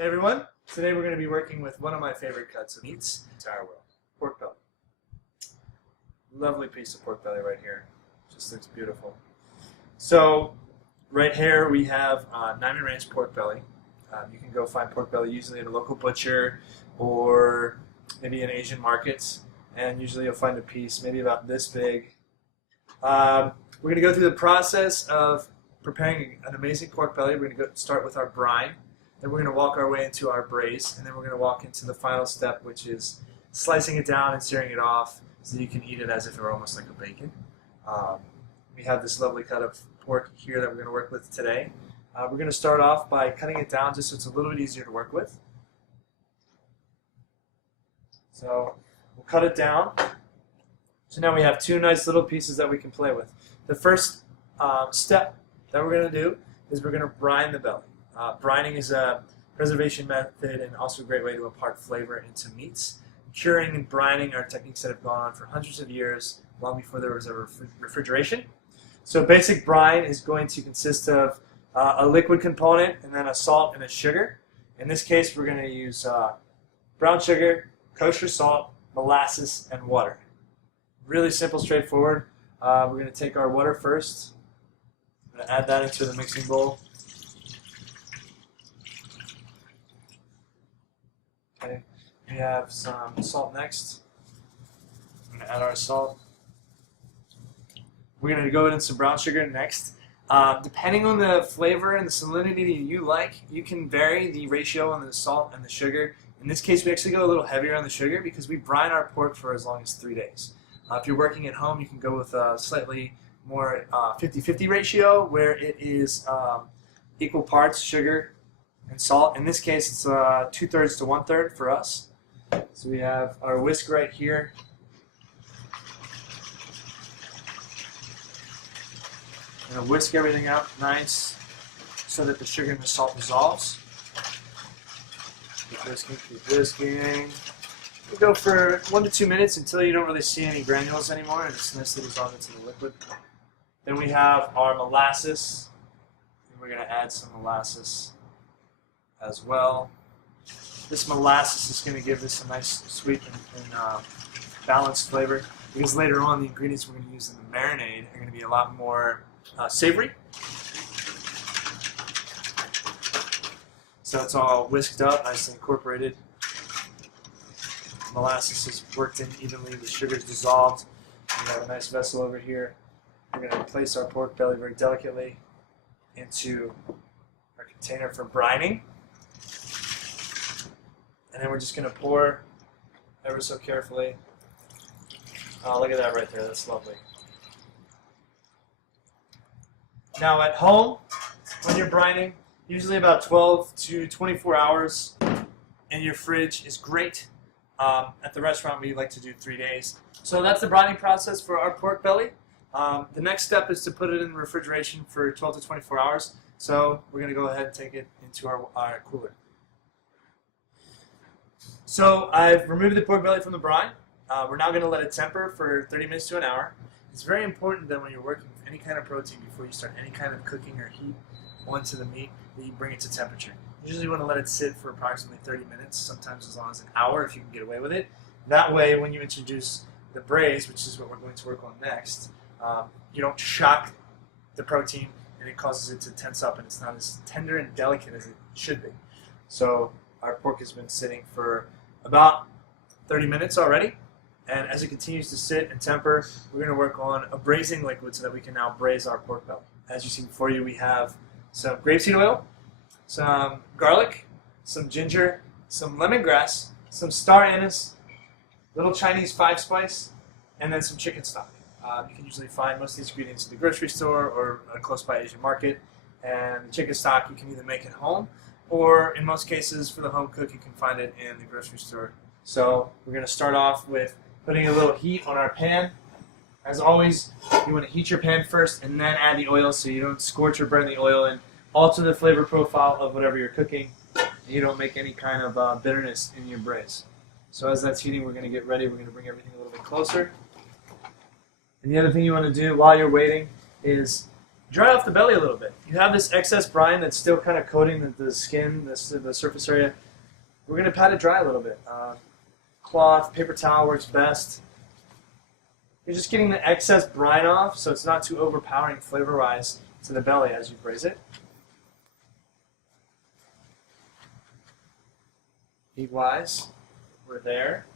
Hey everyone, today we're going to be working with one of my favorite cuts of meats, entire world, pork belly. Lovely piece of pork belly right here, just looks beautiful. So right here we have Niman Ranch pork belly. You can go find pork belly usually at a local butcher or maybe in Asian markets, and usually you'll find a piece maybe about this big. We're going to go through the process of preparing an amazing pork belly. We're going to start with our brine. Then we're going to walk our way into our braise, and then we're going to walk into the final step, which is slicing it down and searing it off so you can eat it as if it were almost like a bacon. We have this lovely cut of pork here that we're going to work with today. We're going to start off by cutting it down just so it's a little bit easier to work with. So we'll cut it down. So now we have two nice little pieces that we can play with. The first step that we're going to do is we're going to brine the belly. Brining is a preservation method and also a great way to impart flavor into meats. Curing and brining are techniques that have gone on for hundreds of years, long before there was a refrigeration. So basic brine is going to consist of a liquid component and then a salt and a sugar. In this case, we're going to use brown sugar, kosher salt, molasses, and water. Really simple, straightforward. We're going to take our water first. I'm going to add that into the mixing bowl. Okay, we have some salt next. I'm going to add our salt. We're going to go in some brown sugar next. Depending on the flavor and the salinity you like, you can vary the ratio on the salt and the sugar. In this case, we actually go a little heavier on the sugar because we brine our pork for as long as 3 days. If you're working at home, you can go with a slightly more 50-50 ratio where it is equal parts sugar and salt. In this case, it's 2/3 to 1/3 for us. So we have our whisk right here. I'm going to whisk everything up nice so that the sugar and the salt dissolves. Keep whisking, keep whisking. We go for 1 to 2 minutes until you don't really see any granules anymore and it's nicely dissolved into the liquid. Then we have our molasses. And we're going to add some molasses as well. This molasses is going to give this a nice sweet and balanced flavor because later on the ingredients we're going to use in the marinade are going to be a lot more savory. So it's all whisked up, nicely incorporated. Molasses is worked in evenly, the sugar is dissolved. We have a nice vessel over here. We're going to place our pork belly very delicately into our container for brining. And then we're just going to pour ever so carefully. Oh, look at that right there. That's lovely. Now at home, when you're brining, usually about 12 to 24 hours in your fridge is great. At the restaurant, we like to do 3 days. So that's the brining process for our pork belly. The next step is to put it in refrigeration for 12 to 24 hours. So we're going to go ahead and take it into our cooler. So I've removed the pork belly from the brine. We're now going to let it temper for 30 minutes to an hour. It's very important that when you're working with any kind of protein before you start any kind of cooking or heat onto the meat, that you bring it to temperature. You usually want to let it sit for approximately 30 minutes, sometimes as long as an hour if you can get away with it. That way, when you introduce the braise, which is what we're going to work on next, you don't shock the protein and it causes it to tense up and it's not as tender and delicate as it should be. So our pork has been sitting for about 30 minutes already, and as it continues to sit and temper, we're going to work on a braising liquid so that we can now braise our pork belly. As you see before you, we have some grapeseed oil, some garlic, some ginger, some lemongrass, some star anise, little Chinese 5-spice, and then some chicken stock. You can usually find most of these ingredients in the grocery store or a close by Asian market. And the chicken stock you can either make at home, or in most cases for the home cook you can find it in the grocery store. So we're going to start off with putting a little heat on our pan. As always, you want to heat your pan first and then add the oil so you don't scorch or burn the oil and alter the flavor profile of whatever you're cooking, and you don't make any kind of bitterness in your braise. So as that's heating, we're going to get ready. We're going to bring everything a little bit closer. And the other thing you want to do while you're waiting is dry off the belly a little bit. You have this excess brine that's still kind of coating the skin, the surface area. We're going to pat it dry a little bit. Cloth, paper towel works best. You're just getting the excess brine off so it's not too overpowering flavor-wise to the belly as you braise it. Heat-wise, we're there.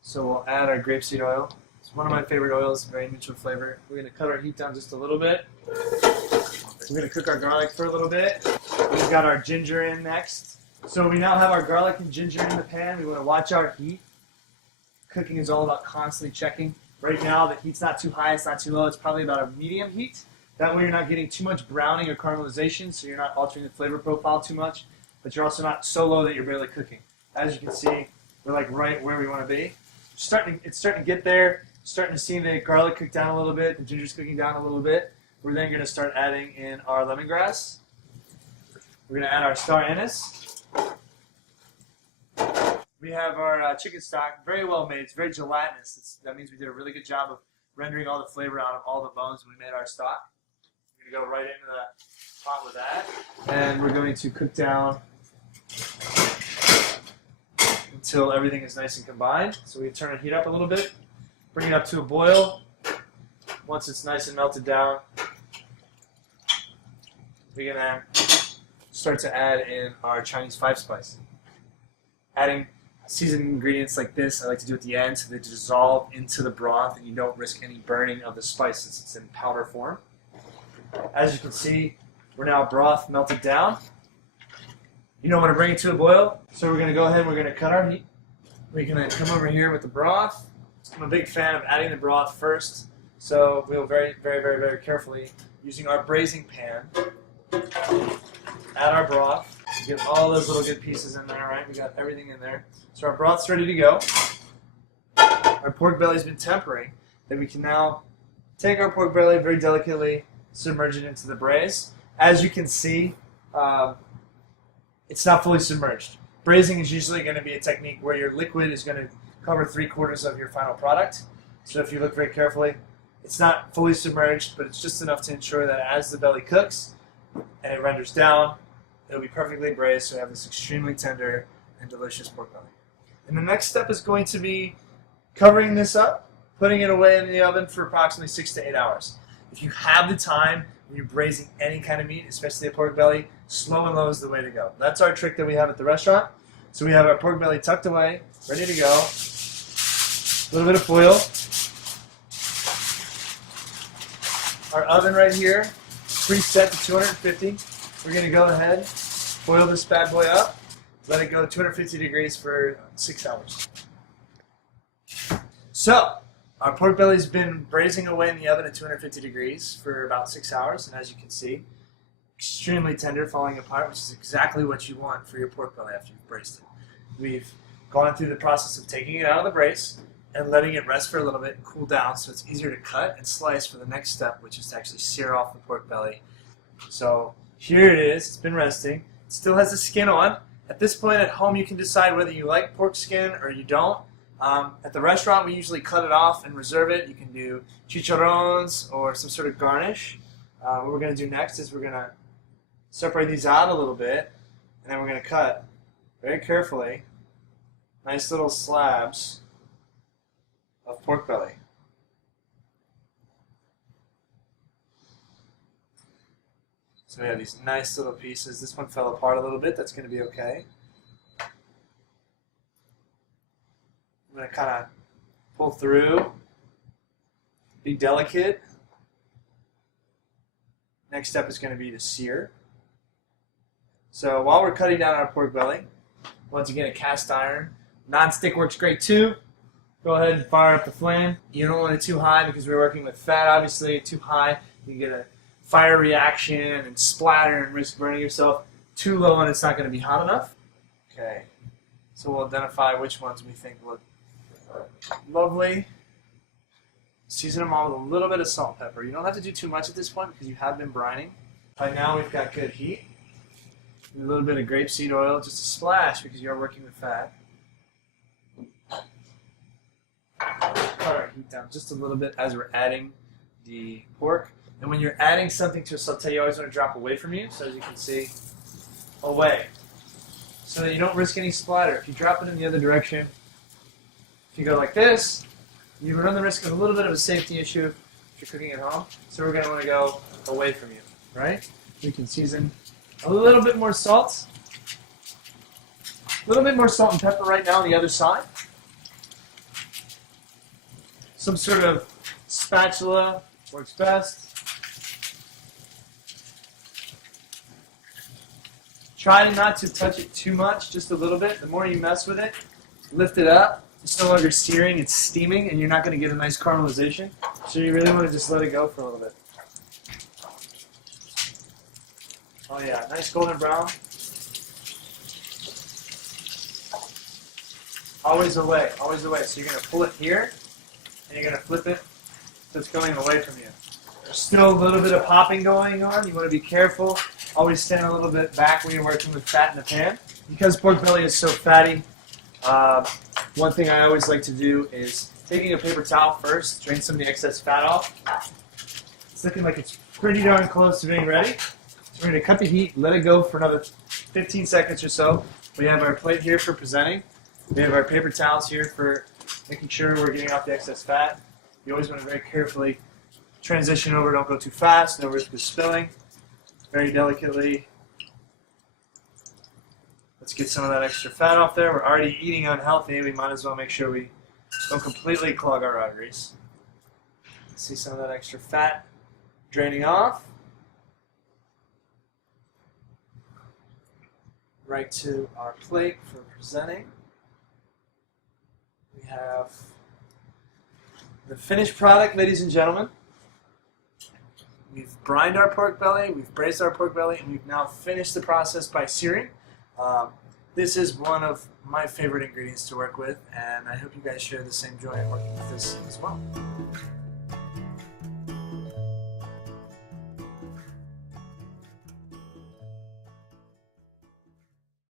So we'll add our grapeseed oil. It's one of my favorite oils, very neutral flavor. We're going to cut our heat down just a little bit. We're going to cook our garlic for a little bit. We've got our ginger in next. So we now have our garlic and ginger in the pan. We want to watch our heat. Cooking is all about constantly checking. Right now, the heat's not too high, it's not too low. It's probably about a medium heat. That way you're not getting too much browning or caramelization, so you're not altering the flavor profile too much, but you're also not so low that you're barely cooking. As you can see, we're like right where we want to be. It's starting to get there. Starting to see the garlic cook down a little bit, the ginger's cooking down a little bit. We're then going to start adding in our lemongrass. We're going to add our star anise. We have our chicken stock, very well made. It's very gelatinous. That means we did a really good job of rendering all the flavor out of all the bones when we made our stock. We're going to go right into the pot with that. And we're going to cook down until everything is nice and combined. So we turn the heat up a little bit, bring it up to a boil. Once it's nice and melted down, we're going to start to add in our Chinese 5-spice. Adding seasoned ingredients like this, I like to do at the end so they dissolve into the broth and you don't risk any burning of the spice since it's in powder form. As you can see, we're now broth melted down. You don't want to bring it to a boil, so we're going to go ahead and we're going to cut our heat. We're going to come over here with the broth. I'm a big fan of adding the broth first, so we'll very carefully, using our braising pan, add our broth. Get all those little good pieces in there, right? We got everything in there. So our broth's ready to go. Our pork belly's been tempering. Then we can now take our pork belly very delicately, submerge it into the braise. As you can see, it's not fully submerged. Braising is usually going to be a technique where your liquid is going to cover 3/4 of your final product. So if you look very carefully, it's not fully submerged, but it's just enough to ensure that as the belly cooks and it renders down, it'll be perfectly braised, so we have this extremely tender and delicious pork belly. And the next step is going to be covering this up, putting it away in the oven for approximately 6 to 8 hours. If you have the time when you're braising any kind of meat, especially a pork belly, slow and low is the way to go. That's our trick that we have at the restaurant. So we have our pork belly tucked away, ready to go. A little bit of foil. Our oven right here, preset to 250. We're going to go ahead, boil this bad boy up, let it go to 250 degrees for 6 hours. So, our pork belly's been braising away in the oven at 250 degrees for about 6 hours, and as you can see, extremely tender, falling apart, which is exactly what you want for your pork belly after you've braised it. We've gone through the process of taking it out of the braise and letting it rest for a little bit and cool down so it's easier to cut and slice for the next step, which is to actually sear off the pork belly. So, here it is, it's been resting. It still has the skin on. At this point at home you can decide whether you like pork skin or you don't. At the restaurant we usually cut it off and reserve it. You can do chicharrones or some sort of garnish. What we're going to do next is we're going to separate these out a little bit and then we're going to cut very carefully nice little slabs of pork belly. So we have these nice little pieces. This one fell apart a little bit. That's going to be okay. I'm going to kind of pull through. Be delicate. Next step is going to be to sear. So while we're cutting down our pork belly, once again a cast iron. Non-stick works great too. Go ahead and fire up the flame. You don't want it too high because we're working with fat. Obviously, too high, you get a fire reaction and splatter and risk burning yourself. Too low and it's not going to be hot enough. Okay, so we'll identify which ones we think look lovely. Season them all with a little bit of salt and pepper. You don't have to do too much at this point because you have been brining. By now we've got good heat. A little bit of grapeseed oil, just a splash because you're working with fat. Cut our heat down just a little bit as we're adding the pork. And when you're adding something to a saute, you always want to drop away from you. So as you can see, away. So that you don't risk any splatter. If you drop it in the other direction, if you go like this, you run the risk of a little bit of a safety issue if you're cooking at home. So we're going to want to go away from you, right? We can season a little bit more salt. A little bit more salt and pepper right now on the other side. Some sort of spatula works best. Try not to touch it too much, just a little bit. The more you mess with it, lift it up. It's no longer searing, it's steaming, and you're not going to get a nice caramelization. So you really want to just let it go for a little bit. Oh yeah, nice golden brown. Always away, always away. So you're going to pull it here, and you're going to flip it so it's going away from you. There's still a little bit of popping going on. You want to be careful. Always stand a little bit back when you're working with fat in the pan. Because pork belly is so fatty, one thing I always like to do is taking a paper towel first, drain some of the excess fat off. It's looking like it's pretty darn close to being ready. So we're going to cut the heat, let it go for another 15 seconds or so. We have our plate here for presenting. We have our paper towels here for making sure we're getting off the excess fat. You always want to very carefully transition over, don't go too fast, no risk of spilling. Very delicately. Let's get some of that extra fat off there. We're already eating unhealthy. We might as well make sure we don't completely clog our arteries. See some of that extra fat draining off. Right to our plate for presenting. We have the finished product, ladies and gentlemen. We've brined our pork belly, we've braised our pork belly, and we've now finished the process by searing. This is one of my favorite ingredients to work with, and I hope you guys share the same joy in working with this as well.